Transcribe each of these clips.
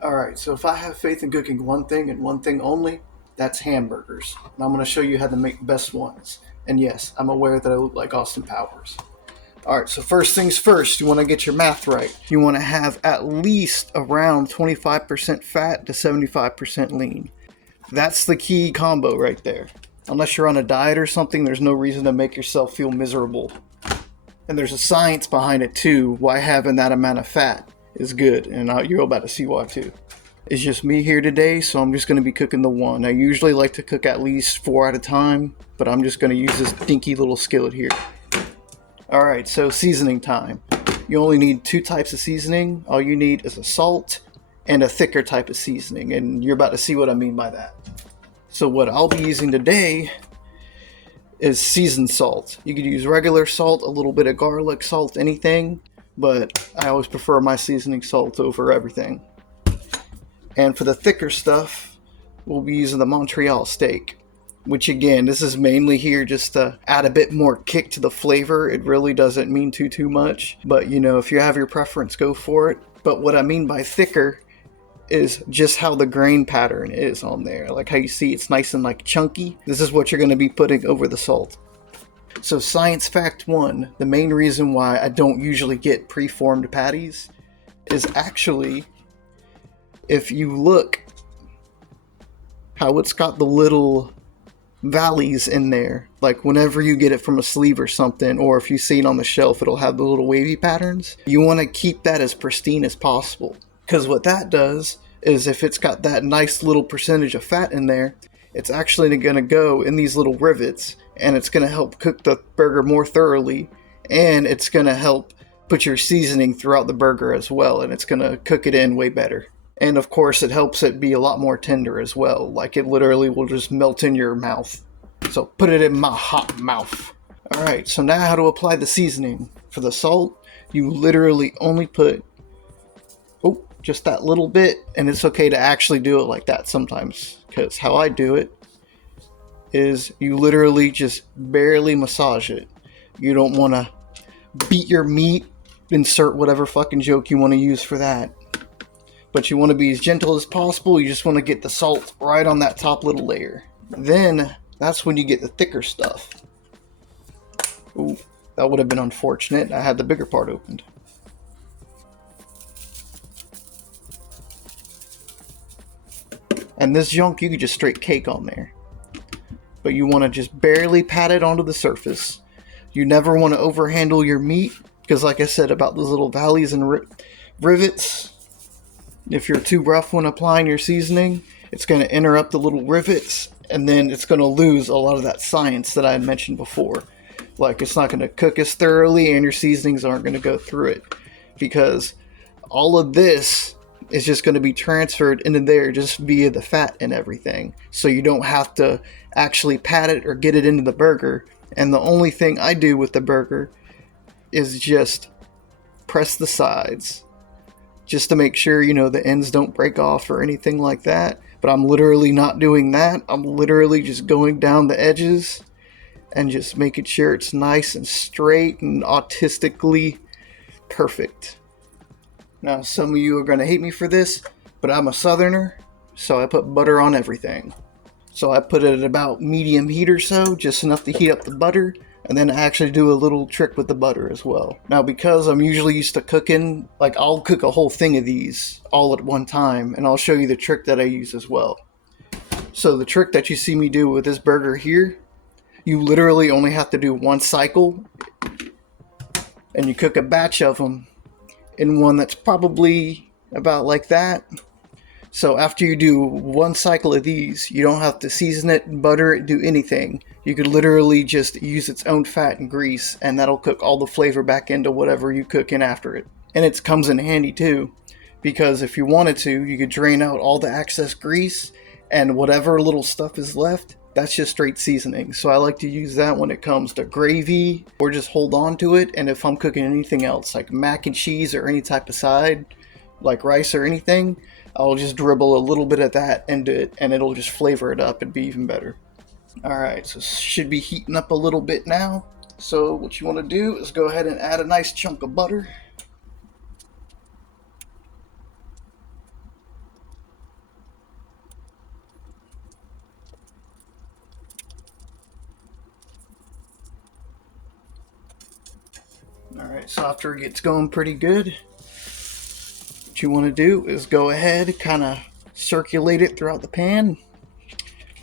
Alright, so if I have faith in cooking one thing and one thing only, that's hamburgers. And I'm going to show you how to make the best ones. And yes, I'm aware that I look like Austin Powers. Alright, so first things first, you want to get your math right. You want to have at least around 25% fat to 75% lean. That's the key combo right there. Unless you're on a diet or something, there's no reason to make yourself feel miserable. And there's a science behind it too, why having that amount of fat is good, and you're about to see why too. It's just me here today, so I'm just going to be cooking the one. I usually like to cook at least 4 at a time, but I'm just going to use this dinky little skillet here. Alright, so seasoning time. You only need 2 types of seasoning. All you need is a salt and a thicker type of seasoning, and you're about to see what I mean by that. So what I'll be using today is seasoned salt. You could use regular salt, a little bit of garlic salt, anything, but I always prefer my seasoning salt over everything. And for the thicker stuff, we'll be using the Montreal steak, which again, this is mainly here just to add a bit more kick to the flavor. It really doesn't mean too much, but you know, if you have your preference, go for it. But what I mean by thicker is just how the grain pattern is on there. Like how you see it's nice and like chunky. This is what you're going to be putting over the salt. So science fact 1, the main reason why I don't usually get preformed patties is actually, if you look how it's got the little valleys in there, like whenever you get it from a sleeve or something, or if you see it on the shelf, it'll have the little wavy patterns. You want to keep that as pristine as possible, because what that does is if it's got that nice little percentage of fat in there, it's actually going to go in these little rivets, and it's going to help cook the burger more thoroughly, and it's going to help put your seasoning throughout the burger as well, and it's going to cook it in way better. And of course, it helps it be a lot more tender as well. Like it literally will just melt in your mouth. So put it in my hot mouth. Alright, so now how to apply the seasoning. For the salt, you literally only put just that little bit, and it's okay to actually do it like that sometimes, because how I do it is you literally just barely massage it. You don't want to beat your meat, insert whatever fucking joke you want to use for that. But you want to be as gentle as possible. You just want to get the salt right on that top little layer. Then that's when you get the thicker stuff. Ooh, that would have been unfortunate. I had the bigger part opened. And this junk you could just straight cake on there. But you want to just barely pat it onto the surface. You never want to overhandle your meat, because like I said about those little valleys and rivets, if you're too rough when applying your seasoning, it's going to interrupt the little rivets, and then it's going to lose a lot of that science that I had mentioned before. Like it's not going to cook as thoroughly, and your seasonings aren't going to go through it, because all of this is just going to be transferred into there just via the fat and everything. So you don't have to actually pat it or get it into the burger. And the only thing I do with the burger is just press the sides, just to make sure, you know, the ends don't break off or anything like that. But I'm literally not doing that. I'm literally just going down the edges and just making sure it's nice and straight and autistically perfect. Now, some of you are going to hate me for this, but I'm a southerner, so I put butter on everything. So I put it at about medium heat or so, just enough to heat up the butter, and then I actually do a little trick with the butter as well. Now, because I'm usually used to cooking, like I'll cook a whole thing of these all at one time, and I'll show you the trick that I use as well. So the trick that you see me do with this burger here, you literally only have to do one cycle, and you cook a batch of them in one that's probably about like that. So after you do one cycle of these, you don't have to season it, butter it, do anything. You could literally just use its own fat and grease, and that'll cook all the flavor back into whatever you cook in after it. And it comes in handy too, because if you wanted to, you could drain out all the excess grease, and whatever little stuff is left, that's just straight seasoning. So I like to use that when it comes to gravy, or just hold on to it. And if I'm cooking anything else, like mac and cheese or any type of side, like rice or anything, I'll just dribble a little bit of that into it, and it'll just flavor it up and be even better. Alright, so it should be heating up a little bit now. So what you want to do is go ahead and add a nice chunk of butter. Alright, so after it gets going pretty good, what you want to do is go ahead, kind of circulate it throughout the pan.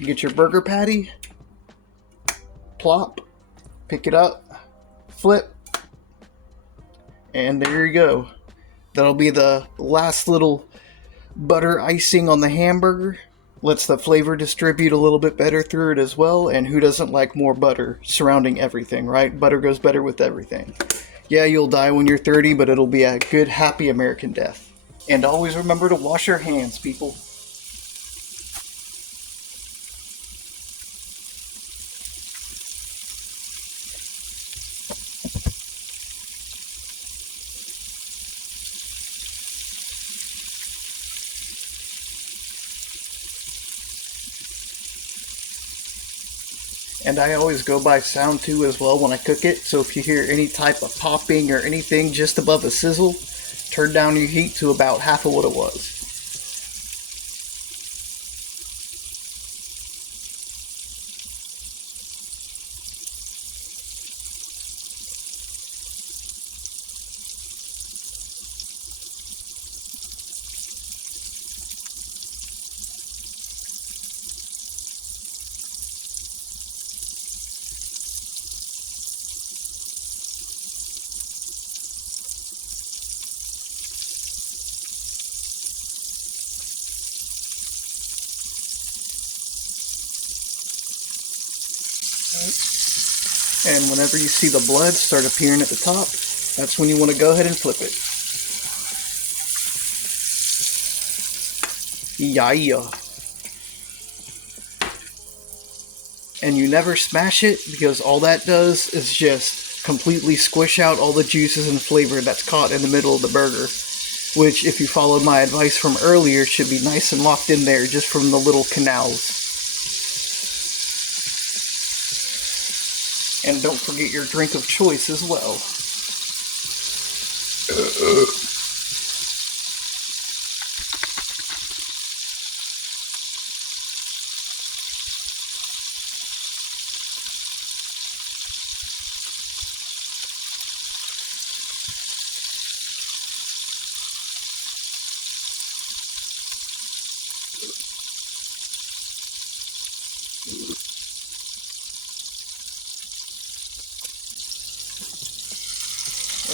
Get your burger patty, plop, pick it up, flip, and there you go. That'll be the last little butter icing on the hamburger. Lets the flavor distribute a little bit better through it as well, and who doesn't like more butter surrounding everything, right? Butter goes better with everything. Yeah, you'll die when you're 30, but it'll be a good, happy American death. And always remember to wash your hands, people. And I always go by sound too as well when I cook it, so if you hear any type of popping or anything just above a sizzle, turn down your heat to about half of what it was. And whenever you see the blood start appearing at the top, that's when you want to go ahead and flip it. Yeah. And you never smash it, because all that does is just completely squish out all the juices and flavor that's caught in the middle of the burger. Which, if you followed my advice from earlier, should be nice and locked in there just from the little canals. And don't forget your drink of choice as well.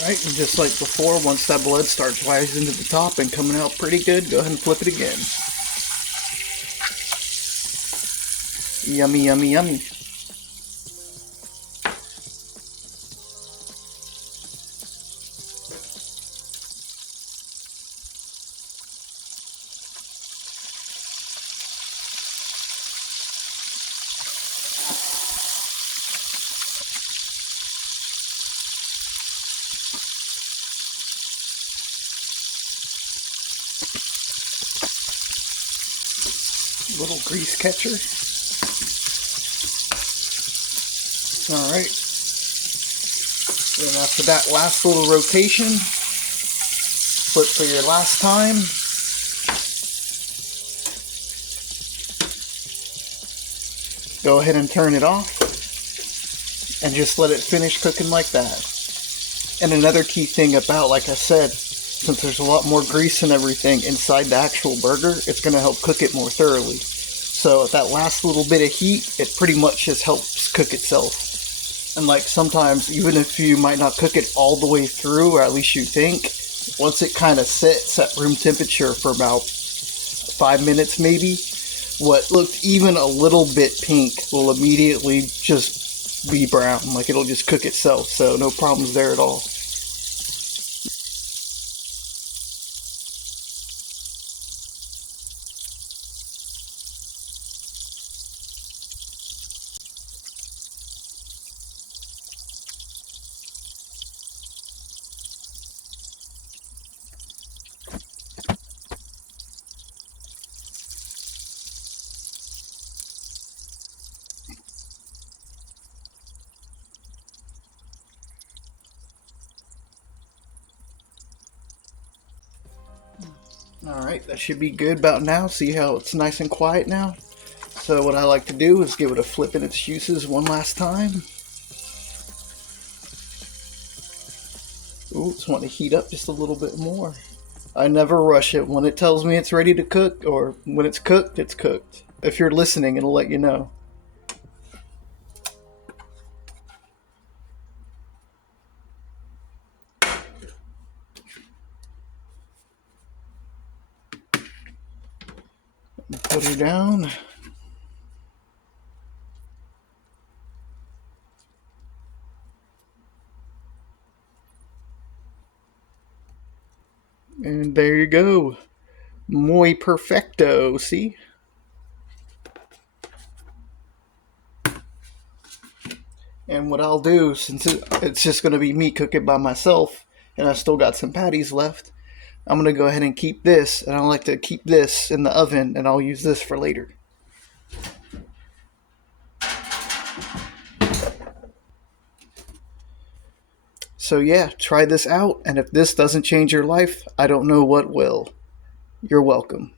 Right, and just like before, once that blood starts rising to the top and coming out pretty good, go ahead and flip it again. Yummy, yummy, yummy. Little grease catcher. Alright. Then after that last little rotation, flip for your last time. Go ahead and turn it off. And just let it finish cooking like that. And another key thing about, like I said, since there's a lot more grease and everything inside the actual burger, it's going to help cook it more thoroughly. So that last little bit of heat, it pretty much just helps cook itself. And like sometimes, even if you might not cook it all the way through, or at least you think, once it kind of sits at room temperature for about 5 minutes maybe, what looked even a little bit pink will immediately just be brown. Like it'll just cook itself, so no problems there at all. Alright, that should be good about now. See how it's nice and quiet now? So what I like to do is give it a flip in its juices one last time. Ooh, just want to heat up just a little bit more. I never rush it. When it tells me it's ready to cook, or when it's cooked, it's cooked. If you're listening, it'll let you know. Put her down. And there you go. Muy perfecto, see? And what I'll do, since it's just going to be me cooking by myself, and I still got some patties left, I'm going to go ahead and keep this, and I like to keep this in the oven, and I'll use this for later. So yeah, try this out, and if this doesn't change your life, I don't know what will. You're welcome.